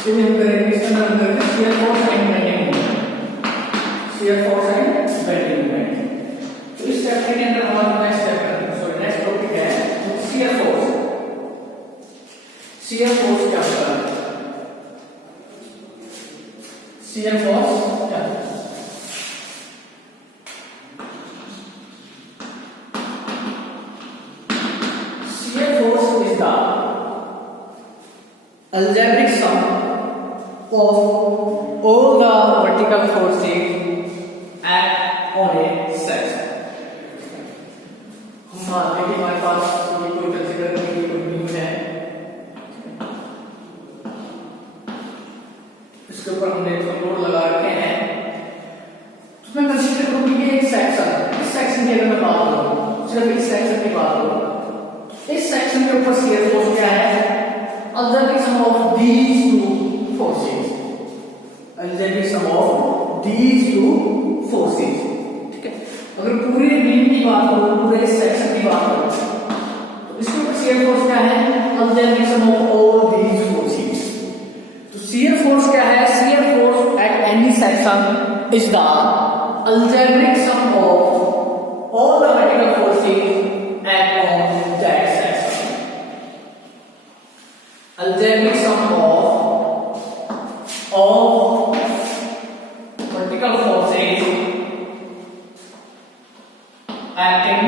इसके लिए हम करेंगे, इसके अंदर हम करेंगे shear force and bending moment, shear force and bending moment. तो इस चैप्टर के अंदर हमारा next chapter, sorry next topic है शियर फोर्स। शियर फोर्स क्या होता है? शियर फोर्स क्या है? Shear force is the algebraic sum of all the vertical forces act on a section. हम मान लें कि हमारे पास ये कोई कंसीडर करने की कोई बीम है, इसके ऊपर हमने लोड लगा रखे हैं, तो मैं कंसीडर करूँ कि ये एक सेक्शन, इस सेक्शन की अगर मैं बात करूँ, सिर्फ इस सेक्शन की बात करूँ, इस सेक्शन के ऊपर शियर फोर्स क्या है? algebraic sum of these two forces, algebraic sum of these two forces, ठीक है। अगर पूरे बीम की बात करूं, पूरे सेक्शन की बात करूं, तो इसके ऊपर शियर फोर्स क्या है? algebraic sum of all these forces। तो शियर फोर्स क्या है? Shear force at any section is the algebraic sum of all the vertical forces act on that section, algebraic sum of all vertical forces acting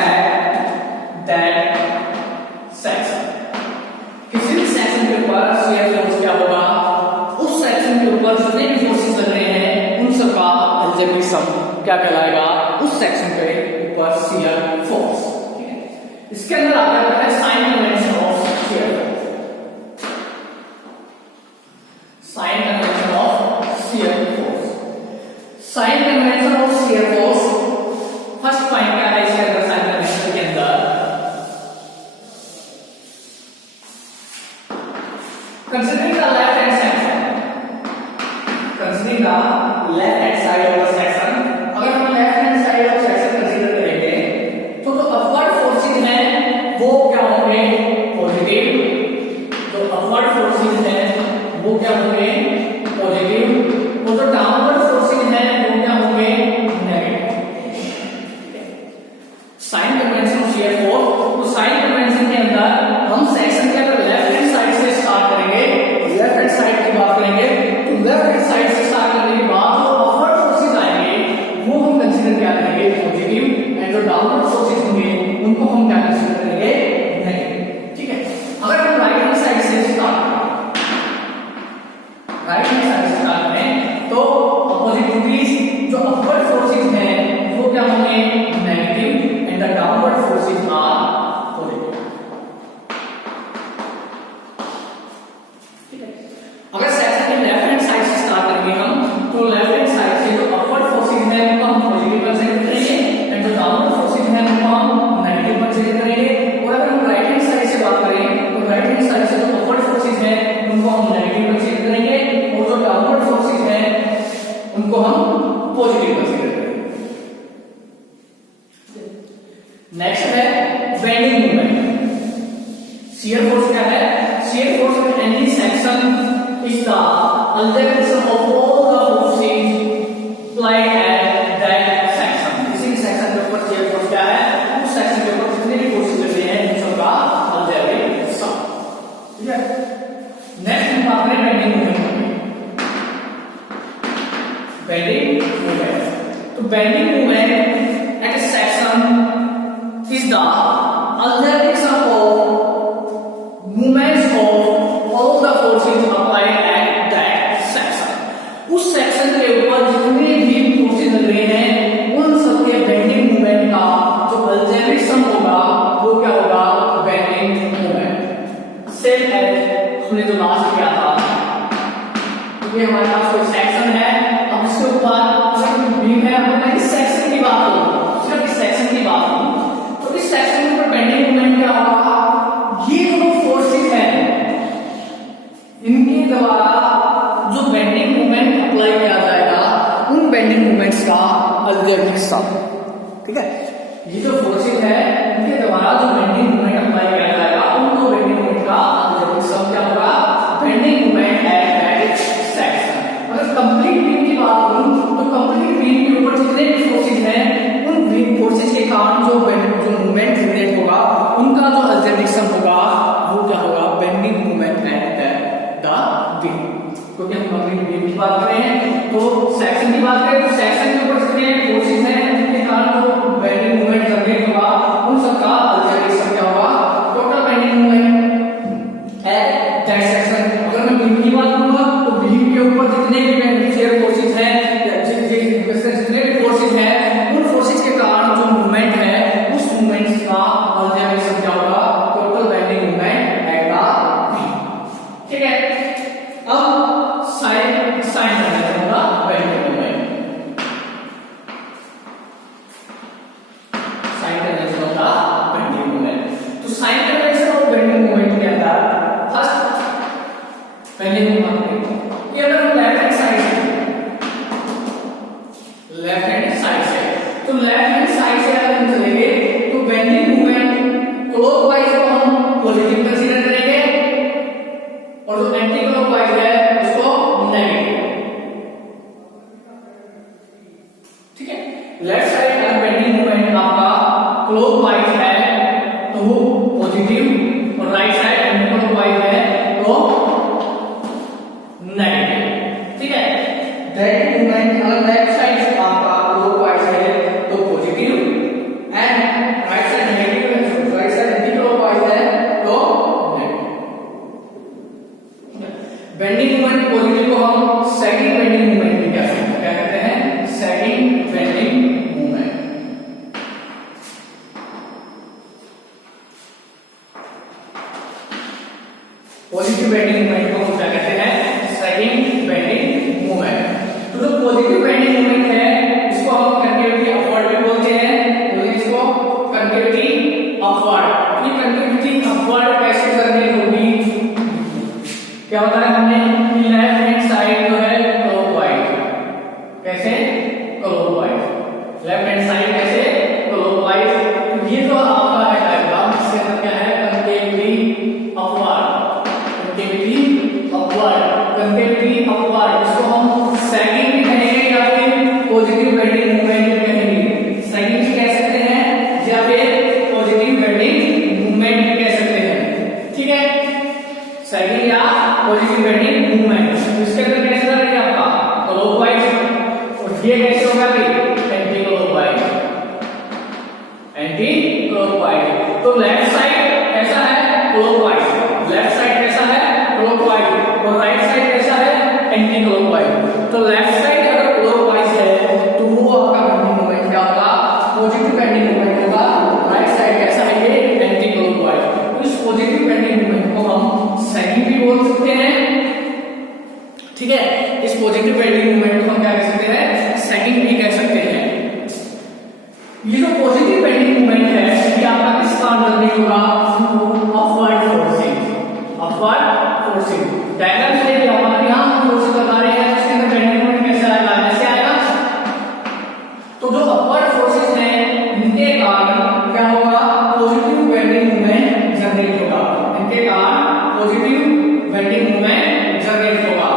at that section। किसी भी section के ऊपर shear force क्या होगा? उस section के ऊपर जितने भी फोर्सेस लग रहे हैं उन सब का algebraic sum क्या कहलाएगा? उस सेक्शन के ऊपर शियर फोर्स। इसके अंदर आता है sign convention of shear force, sign convention of shear force. Sign convention of shear force, first point क्या है इसके अंदर? साइन कन्वेंशन के अंदर considering the left hand section, considering the left hand side of the section, अगर हम left hand side of section consider करेंगे तो जो अपवर्ड फोर्सेज हैं वो क्या होंगे? पॉजिटिव। जो अपवर्ड फोर्सेज हैं वो क्या होंगे? पॉजिटिव। और जो डाउनवर्ड फोर्सेज हैं वो क्या होंगे? Negative. Sign convention of shear force, तो साइन कन्वेंशन के अंदर हम सेक्शन के अगर लेफ्ट हैंड साइड से स्टार्ट करेंगे, लेफ्ट हैंड साइड की बात करेंगे, तो लेफ्ट हैंड साइड से स्टार्ट करने के बाद जो अपवर्ड फोर्सेज आएंगे वो हम कंसीडर क्या करेंगे? पॉजिटिव। एंड जो डाउनवर्ड फोर्सेज होंगे उनको हम क्या कंसीडर करेंगे? नेगेटिव, ठीक है। अगर हम राइट हैंड साइड से स्टार्ट करें, राइट हैंड साइड से स्टार्ट करें तो अपोजिट जो अपवर्ड फोर्सेज हैं वो क्या होंगे? Negative. And the downward forces are positive, ठीक है। अगर सेक्शन के लेफ्ट हैंड साइड से स्टार्ट करेंगे हम, तो लेफ्ट हैंड साइड से जो अपवर्ड फोर्सेज हैं उनको हम पॉजिटिव कंसीडर करेंगे, एंड जो डाउनवर्ड फोर्सेज हैं उनको हम नेगेटिव कंसीडर करेंगे। और अगर हम राइट हैंड साइड से बात करें तो राइट हैंड साइड से जो अपवर्ड फोर्सेज हैं उनको हम नेगेटिव कंसीडर करेंगे, और जो डाउनवर्ड फोर्सेज हैं उनको हम पॉजिटिव कंसीडर करेंगे। नेक्स्ट है बेंडिंग मोमेंट। शियर फोर्स क्या है? Shear force in any section is the algebraic sum of all the forces applied at that section। किसी भी सेक्शन के ऊपर शियर फोर्स क्या है? उस सेक्शन के ऊपर जितने भी फोर्सेस लग रहे हैं उन सबका algebraic sum, ठीक है। नेक्स्ट हम बात करें बेंडिंग मोमेंट। बेंडिंग मोमेंट, तो bending moment at a section is the algebraic sum of moments of all the forces applied at that section। उस सेक्शन के ऊपर जितने भी फोर्सेस लग रहे हैं उन सबके बेंडिंग मोमेंट का जो algebraic sum होगा वो क्या होगा? Bending moment. सेम एज हमने जो लास्ट किया था, ये हमारे पास कोई सेक्शन है, अब इसके ऊपर अगर कोई बीम है, अब मैं इस सेक्शन की बात करूं, सिर्फ इस सेक्शन की बात करूं, तो इस सेक्शन के ऊपर बेंडिंग मोमेंट क्या होगा? ये जो फोर्सेस हैं इनके द्वारा जो बेंडिंग मोमेंट अप्लाई किया जाएगा उन बेंडिंग मोमेंट्स का algebraic sum, ठीक है। ये जो फोर्सेस है इनके द्वारा जो बेंडिंग मोमेंट अप्लाई किया जाएगा उनको बेंडिंग मोमेंट का algebraic sum क्या होगा? कारण जो मूवमेंट जनरेट होगा उनका जो अलजेब्रिक सम होगा वो क्या होगा, bending movement at the beam. क्योंकि हम अभी बीम की बात कर रहे हैं तो सेक्शन की बात करें तो सेक्शन के ऊपर जितने फोर्सेस हैं उनके कारण जो बेंडिंग मूवमेंट जनरेट होगा उन सबका अलजेब्रिक सम क्या होगा, total bending movement at that section. अगर मैं बीम की बात करूंगा तो बीम के ऊपर जितने भी शेयर फोर्सेस हैं जितने भी फोर्सेस हैं उन फोर्सेस के कारण जो मूवमेंट है उस मूवमेंट का अलजेब्रिक सम क्या होगा, total bending movement at the beam. ठीक है, अब साइन करना होगा बेंडिंग मूवमेंट, साइन करना होगा बेंडिंग मूवमेंट। तो साइन करने से वो बेंडिंग मूवमेंट क्या था, फर्स्ट पहले हम बात करें कि अगर लेफ्ट हैंड साइड से तो लेफ्ट हैंड साइड से अगर हम चलेंगे तो बेंडिंग मूवमेंट क्लॉकवाइज को हम पॉजिटिव कंसीडर करेंगे और जो एंटी क्लॉकवाइज है उसको नेगेटिव। ठीक है, लेफ्ट साइड का बेंडिंग मूवमेंट आपका क्लॉकवाइज है तो वो पॉजिटिव और राइट साइड एंटी क्लॉकवाइज है तो नेगेटिव। ठीक है, दैट मूवमेंट अगर लेफ्ट साइड आपका क्लॉकवाइज है तो positive and right side negative है, राइट साइड एंटी क्लॉकवाइज है तो नेगेटिव। बेंडिंग मूवमेंट पॉजिटिव को हम सेकंड बेंडिंग मूवमेंट भी कहते हैं, क्या कहते हैं, second bending movement. Positive bending movement को हम क्या कहते हैं, सेकंड बेंडिंग मूवमेंट। तो जो पॉजिटिव बेंडिंग मूवमेंट है इसको हम कंकेविटी अपवर्ड भी बोलते हैं, तो इसको कंकेविटी अपवर्ड। ये कंकेविटी अपवर्ड कैसे करनी होगी, क्या होता है हमने लेफ्ट हैंड साइड जो है क्लॉकवाइज, कैसे क्लॉकवाइज, लेफ्ट हैंड साइड कैसे क्लॉकवाइज। तो ये जो आपका है डायग्राम इसके अंदर क्या है, कंकेविटी अपवर्ड, कंकेविटी अपवर्ड, कंकेविटी अपवर्ड। इसको हम सेकंड भी कहेंगे या फिर पॉजिटिव बेंडिंग मूवमेंट भी कहेंगे, सेकंड भी कह सकते हैं या फिर पॉजिटिव बेंडिंग मूवमेंट भी कह सकते हैं। ठीक है, सेकंड या पॉजिटिव बेंडिंग मूवमेंट। इसके अंदर कैसे रहेगा आपका क्लॉकवाइज और ये कैसे होगा एंटी क्लॉकवाइज, एंटी क्लॉकवाइज। तो लेफ्ट साइड कैसा है क्लॉकवाइज, लेफ्ट साइड कैसा है क्लॉकवाइज और राइट साइड कैसा है एंटी क्लॉकवाइज। तो लेफ्ट साइड अगर क्लॉकवाइज है तो वो आपका बेंडिंग मूवमेंट क्या होगा, पॉजिटिव बेंडिंग मूवमेंट होगा, राइट साइड कैसा है ये एंटी क्लॉकवाइज। तो इस पॉजिटिव बेंडिंग मूवमेंट को हम सेकंड भी बोल सकते हैं। ठीक है, इस पॉजिटिव बेंडिंग मूवमेंट को हम क्या कह सकते हैं, सेकंड भी कह सकते हैं। ये जो पॉजिटिव बेंडिंग मूवमेंट है ये आपका किस कारण जनरेट होगा, upward forcing, upward forcing. Diagram से देखिए हमारे यहां फोर्स बता रहे हैं उसके अंदर बेंडिंग मूवमेंट कैसे आएगा, ऐसे आएगा। तो जो अपवर्ड फोर्सेस हैं इनके कारण क्या होगा, पॉजिटिव बेंडिंग मूवमेंट जनरेट होगा, इनके कारण पॉजिटिव बेंडिंग मूवमेंट जनरेट होगा।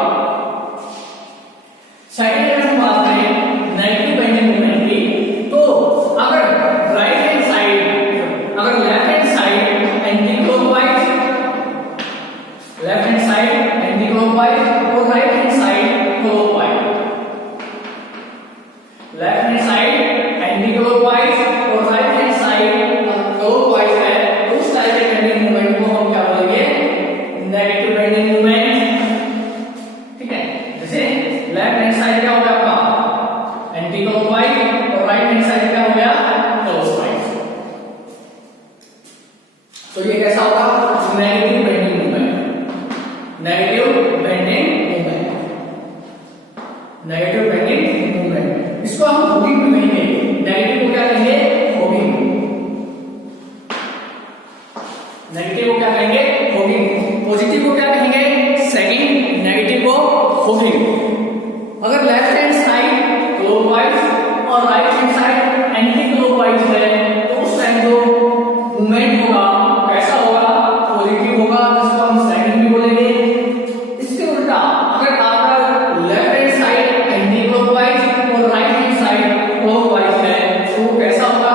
सेकंड अगर हम बात करें नेगेटिव बेंडिंग मूवमेंट की, तो अगर राइट हैंड साइड, अगर left hand side anticlockwise, left hand side anticlockwise और right hand side clockwise, left hand side anticlockwise और राइट हैंड साइड क्लॉकवाइज है, तो उस टाइप के बेंडिंग मूवमेंट को हम क्या बोलेंगे, नेगेटिव बेंडिंग मूवमेंट। ठीक है, जैसे लेफ्ट हैंड साइड क्या हो गया आपका एंटी क्लॉकवाइज और राइट हैंड साइड क्या हो गया क्लॉकवाइज। तो ये कैसा होगा, negative bending movement, negative bending movement, negative bending movement. इसको हम होगिंग भी कहेंगे, नेगेटिव को क्या कहेंगे, होगिंग, नेगेटिव को क्या कहेंगे, होगिंग। पॉजिटिव को क्या कहेंगे, सेकंड, नेगेटिव को होगिंग। अगर लेफ्ट हैंड साइड क्लॉकवाइज और right hand side anti clockwise है तो उस टाइम जो मूवमेंट होगा कैसा होगा, पॉजिटिव होगा, जिसको हम सेकंड भी बोलेंगे। इसके उल्टा अगर आपका left hand side anticlockwise और राइट हैंड साइड क्लॉकवाइज है तो वो कैसा होगा,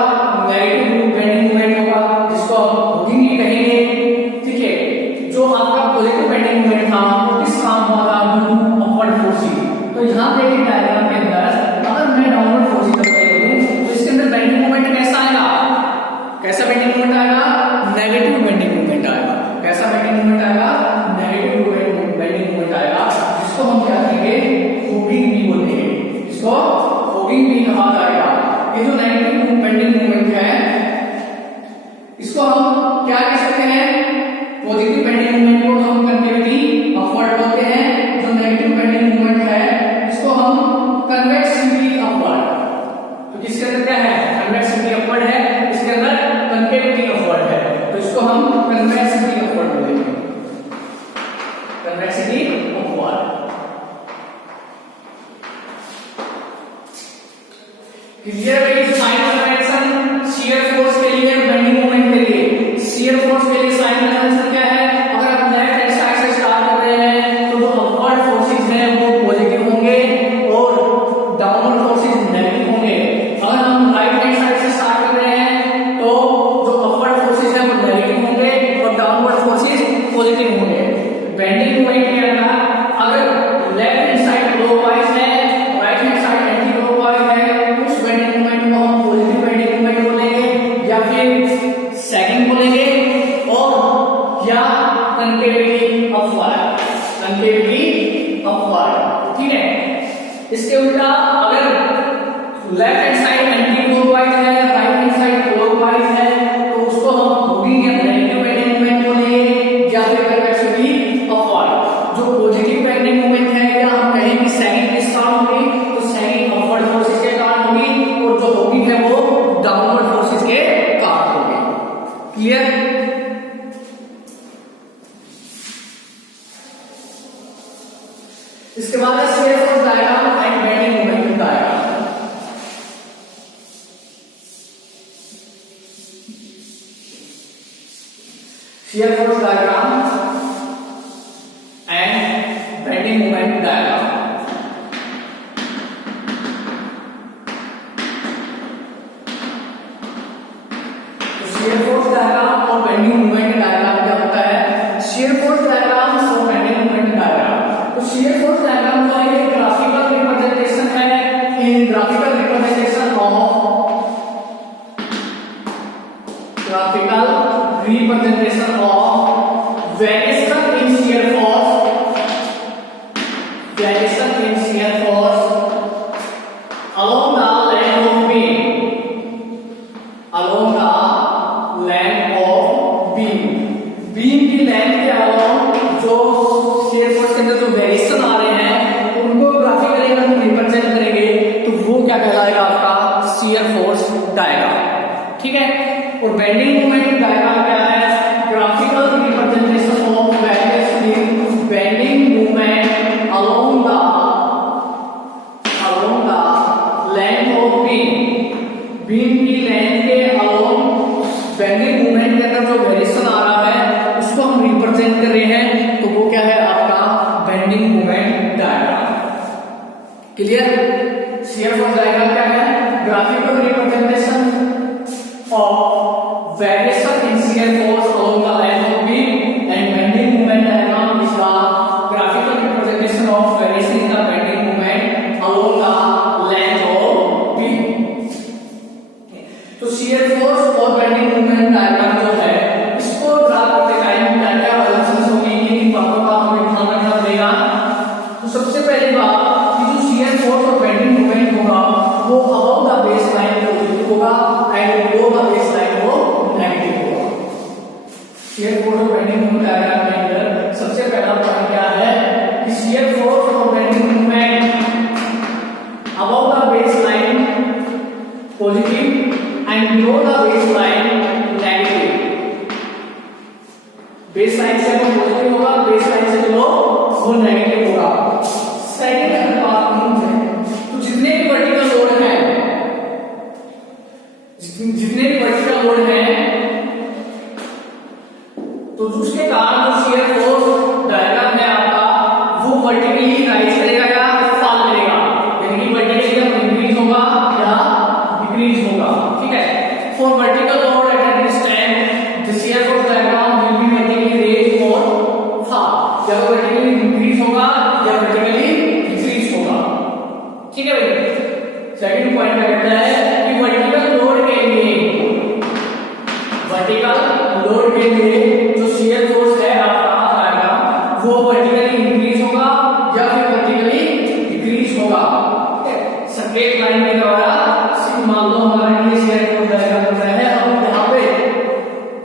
क्लियर है? साइन कन्वेंशन शियर फोर्स के लिए, बेंडिंग मोमेंट के लिए, शियर फोर्स के लिए साइन कन्वेंशन क्या है? अगर आप लेफ्ट हैंड साइड से स्टार्ट कर रहे हैं तो जो अपवर्ड फोर्सेस हैं वो पॉजिटिव होंगे और डाउनवर्ड फोर्सेस नेगेटिव होंगे। अगर हम राइट हैंड साइड से स्टार्ट कर रहे हैं तो जो अपवर्ड फोर्सेस हैं वो नेगेटिव होंगे और डाउनवर्ड फोर्सेस पॉजिटिव होंगे। बेंडिंग मोमेंट के अंदर अगर लेफ्ट हैंड साइड क्लॉकवाइज है, right hand side anti clockwise है, उस बेंडिंग मोमेंट को हम पॉजिटिव बेंडिंग मोमेंट बोलेंगे या फिर सेकंड बोलेंगे, और या कनकेविटी अपवर्ड, कनकेविटी अपवर्ड। ठीक है? इसके उल्टा अगर left hand side anti clockwise है, राइट हैंड साइड क्लॉकवाइज है, तो उसको हम मूविंग या नेगेटिव बेंडिंग मोमेंट बोलेंगे या फिर कनवेक्सिवली अपवर्ड। जो पॉजिटिव बेंडिंग मोमेंट है या हम कहें कि सेकंड किस कारण होगी, तो सेकंड अपवर्ड फोर्सेस के कारण होगी और जो होगी है वो डाउनवर्ड फोर्सेस के कारण होगी। क्लियर? इसके बाद है shear force diagram and bending moment diagram. Shear force diagram and bending moment diagram. तो शियर फोर्स डायग्राम और बेंडिंग मोमेंट डायग्राम क्या होता है? शियर फोर्स डायग्राम और बेंडिंग मोमेंट डायग्राम। तो शियर फोर्स डायग्राम जो है ये ग्राफिकल रिप्रेजेंटेशन है, in graphical representation of variation in shear force, variation in shear force along the length of beam, along the length of beam, beam की length के along जो shear force के अंदर जो वेरिएशन आ रहे हैं उनको ग्राफिकली अगर हम रिप्रेजेंट करेंगे तो वो क्या कहलाएगा? आपका shear force डायग्राम। ठीक है? और बेंडिंग मोमेंट डायग्राम क्या है? Graphical representation of variation in bending moment along the length of beam, beam की लेंथ के along बेंडिंग मोमेंट के अंदर जो वेरिएशन आ रहा है उसको हम रिप्रेजेंट कर रहे हैं, तो वो क्या है? आपका bending moment diagram. Clear? Shear force diagram क्या है? Graphical representation of variation in shear force along the length of beam, and bending moment diagram is the graphical representation of variation in the bending moment along the length of beam। तो shear force और bending moment diagram जो है इसको draw करते time क्या क्या relations होंगी, इन बातों का हमें ध्यान रखना पड़ेगा। तो सबसे पहली बात कि जो shear force और bending moment होगा वो above the baseline पॉजिटिव होगा एंड below the baseline वो नेगेटिव होगा। शियर फोर्स और बेंडिंग मोमेंट डायग्राम के अंदर सबसे पहला पॉइंट क्या है कि शियर फोर्स और bending moment above the baseline positive and below the baseline negative. Baseline से वो पॉजिटिव होगा, बेसलाइन से below वो नेगेटिव होगा। सेकंड बात तो जितने भी वर्टिकल लोड है, जितने भी वर्टिकल लोड है तो उसके कारण जो शियर फोर्स डायग्राम है आपका वो वर्टिकली राइज करेगा या फॉल करेगा, यानी कि वर्टिकली इंक्रीज होगा या डिक्रीज होगा। ठीक है? For vertical load at a distance the shear force diagram will be vertically raise और फॉल, या वर्टिकली इंक्रीज होगा या वर्टिकली डिक्रीज होगा। ठीक है भाई? सेकंड पॉइंट क्या कहता है कि वर्टिकल लोड के लिए जो शियर फोर्स है आपका डायग्राम वो वर्टिकली इंक्रीज होगा या फिर वर्टिकली डिक्रीज होगा। ठीक है? स्ट्रेट लाइन के द्वारा मान लो हमारा ये शियर फोर्स डायग्राम बन रहा है, अब यहाँ पे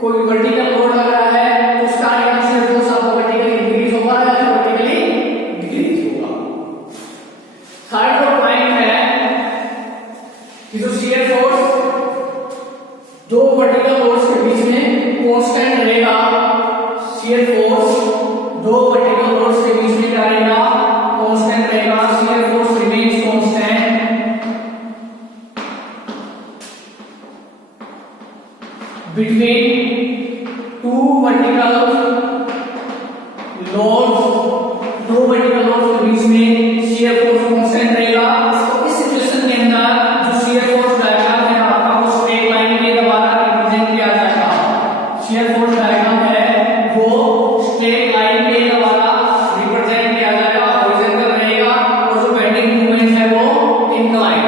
कोई वर्टिकल लोड लग रहा है तो उसका शियर फोर्स आपका वर्टिकली इंक्रीज होगा या फिर वर्टिकली डिक्रीज होगा। थर्ड जो पॉइंट है कि जो शियर फोर्स दो वर्टिकल लोड्स के बीच में कांस्टेंट रहेगा, शियर फोर्स दो वर्टिकल लोड्स के बीच में क्या रहेगा? कांस्टेंट रहेगा। Shear force remains constant between two vertical loads, दो vertical loads के बीच में shear force constant रहेगा। तो इस सिचुएशन के अंदर जो shear force डायग्राम है आपका वो स्ट्रेट लाइन के द्वारा रिप्रेजेंट किया जाएगा। shear force डायग्राम है वो स्ट्रेट लाइन के द्वारा रिप्रेजेंट किया जाएगा, हॉरिजॉन्टल रहेगा, और जो बेंडिंग मूवमेंट है वो इंक्लाइन,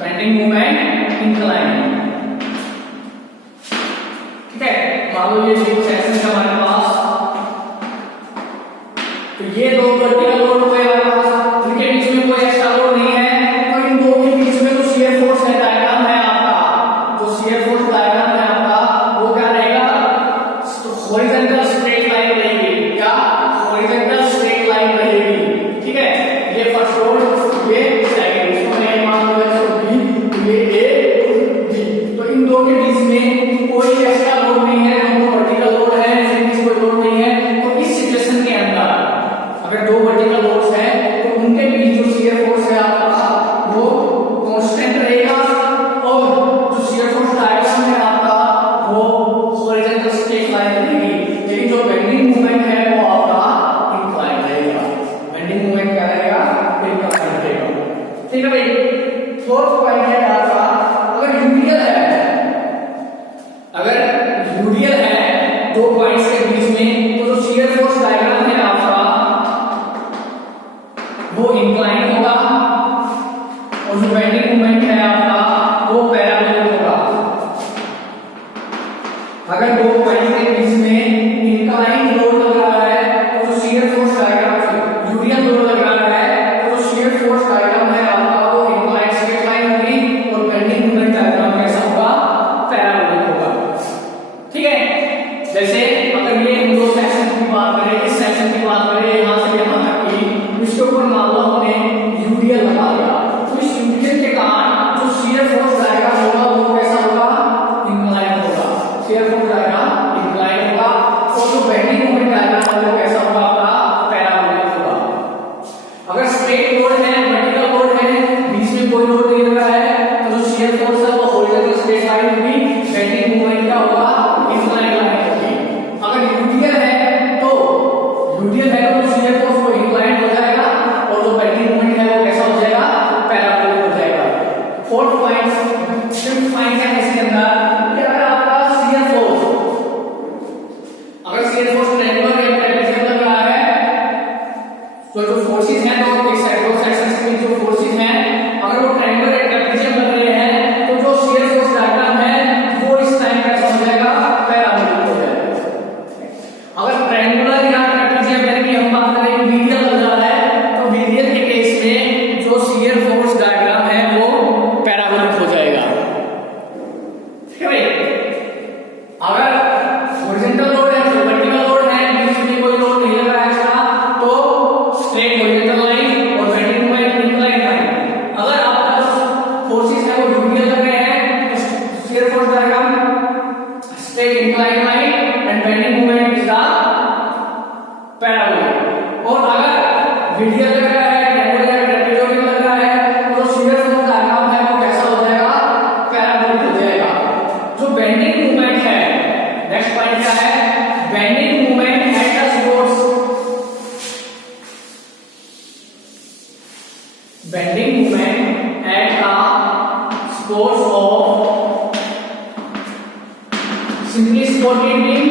बेंडिंग मूवमेंट इंक्लाइन। ठीक है, मान लो ये सेक्शन है हमारे पास, तो ये दो वर्टिकल लोड हो गए हमारे पास, इनके बीच में कोई एक्स्ट्रा लोड नहीं है, तो इन दो के बीच में जो शियर फोर्स है डायग्राम है आपका, जो शियर फोर्स डायग्राम है आपका वो क्या रहेगा, हॉरिजॉन्टल स्ट्रेट लाइन रहेगी, क्या हॉरिजॉन्टल स्ट्रेट लाइन रहेगी। ठीक है, ये फर्स्ट लोड, ये सेकंड, इसको मैं मान लूंगा बी, ये ए बी, तो इन दो के बीच में कोई एक्स्ट्रा लोड नहीं है, दोनों वर्टिकल लोड है, इनके बीच कोई लोड नहीं है। तो इस सिचुएशन के अंदर अगर दो वर्टिकल लोड्स हैं तो उनके बीच जो शियर फोर्स है आपका वो कांस्टेंट रहेगा, और जो शियर फोर्स डायग्राम है आपका वो हॉरिजॉन्टल स्ट्रेट लाइन रहेगी, लेकिन जो बेंडिंग मूवमेंट है वो आपका इंक्लाइन रहेगा। बेंडिंग मूवमेंट क्या रहेगा, इंक्लाइन रहेगा। ठीक है भाई, फोर्थ पॉइंट है आपका, अगर यूडियल है, अगर यूडियल है दो पॉइंट्स के बीच में, तो जो शियर फोर्स डायग्राम है आपका वो इंक्लाइन होगा, और जो बेंडिंग मूवमेंट है आपका वो पैराबोलिक होगा। अगर दो पॉइंट के बीच में इंक्लाइन लोड लग रहा है तो जो shear force diagram, UDL load लग रहा है तो जो शियर फोर्स डायग्राम है आपका वो इंक्लाइन स्ट्रेट लाइन होगी, और बेंडिंग मूवमेंट डायग्राम कैसा होगा, पैराबोलिक होगा। ठीक है, जैसे अगर ये हम दो सेक्शन की बात करें, इस सेक्शन की बात करें यहां से यहां तक की, इसके ऊपर मान लो हमने यूडियल लगा दिया, तो इस यूडियल के कारण जो शियर फोर्स डायग्राम होगा वो कैसा होगा, इंक्लाइन होगा, शियर फोर्स डायग्राम इंक्लाइन होगा, और जो बेंडिंग मूवमेंट डायग्राम है वो कैसा होगा, आपका पैराबोलिक होगा। अगर स्ट्रेट लोड है, वर्टिकल लोड है, बीच में कोई लोड नहीं लग रहा है, तो जो शियर फोर्स है वो हॉरिजॉन्टल स्ट्रेट लाइन होगी, बेंडिंग मूवमेंट क्या होगा, इंक्लाइन लाइन होगी। अगर यूडियल है तो शियर फोर्स वो इंक्लाइन हो जाएगा, और जो बेंडिंग मूवमेंट है वो कैसा हो जाएगा, पैराबोलिक हो जाएगा। फोर्थ पॉइंट, फिफ्थ पॉइंट है इसके अंदर कि अगर आपका शियर फोर्स, अगर शियर फोर्स ट्रायंगुलर या ट्रेपेजियम लग रहा है, तो जो फोर्सेस हैं तो एक साइड दो सेक्शंस के बीच जो फोर्सेस हैं अगर वो ट्रायंगुलर या ट्रेपेजियम लग रहे हैं, तो जो शियर फोर्स डायग्राम है वो इस टाइम कैसा हो जाएगा, पैराबोलिक हो जाएगा। अगर ट्रायंगुलर या ट्रेपेजियम यानी कि हम बात करें मीडियल लग रहा है, तो मीडियल के केस में जो शियर फोर्स डायग्राम है वो पैराबोलिक हो जाएगा। ठीक है भाई, अगर हॉरिजॉन्टल लोड है, वर्टिकल लोड है, बीच में कोई लोड नहीं लगा एक्स्ट्रा, तो स्ट्रेट हॉरिजॉन्टल लाइन और बेंडिंग मूवमेंट इंक्लाइन लाइन। अगर आपका फोर्सेस है वो यूडियल लग रहे हैं, तो shear force diagram straight incline line and bending movement is the parabolic. और अगर मीडियल लग रहा है, ट्रायंगुलर या ट्रेपेजोइडल लग रहा है, तो शियर फोर्स डायग्राम है वो कैसा हो जाएगा, पैराबोलिक हो जाएगा। जो बेंडिंग मूवमेंट है, नेक्स्ट पॉइंट क्या है, bending movement at the sports, bending movement at the sports of simply supported beam,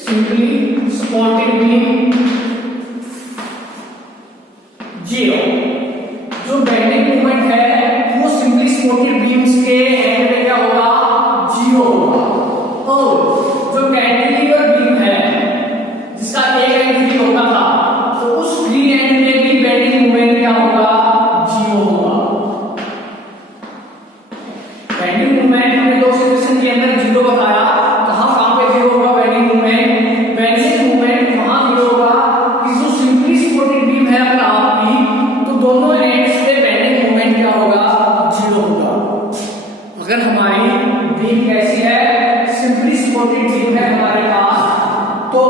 simply supported beam 0। जो बेंडिंग मूवमेंट है वो सिंपली सपोर्टेड बीम्स के एंड में क्या होगा, 0 होगा, और जो कैंटिलीवर बीम है जिसका एक एंड फ्री होता था, तो उस फ्री एंड में भी बेंडिंग मूवमेंट क्या होगा, 0 होगा। बेंडिंग मूवमेंट हमने दो सिचुएशन के अंदर 0 बताया, कहां पे 0 होगा बेंडिंग मूवमेंट, बेंडिंग मूवमेंट वहां 0 होगा कि जो सिंपली सपोर्टेड बीम है अगर आपकी, तो दोनों एंड्स पे बेंडिंग मूवमेंट क्या होगा, 0 होगा। अगर हमारी बीम कैसी है, सिंपली सपोर्टेड बीम है हमारे पास, तो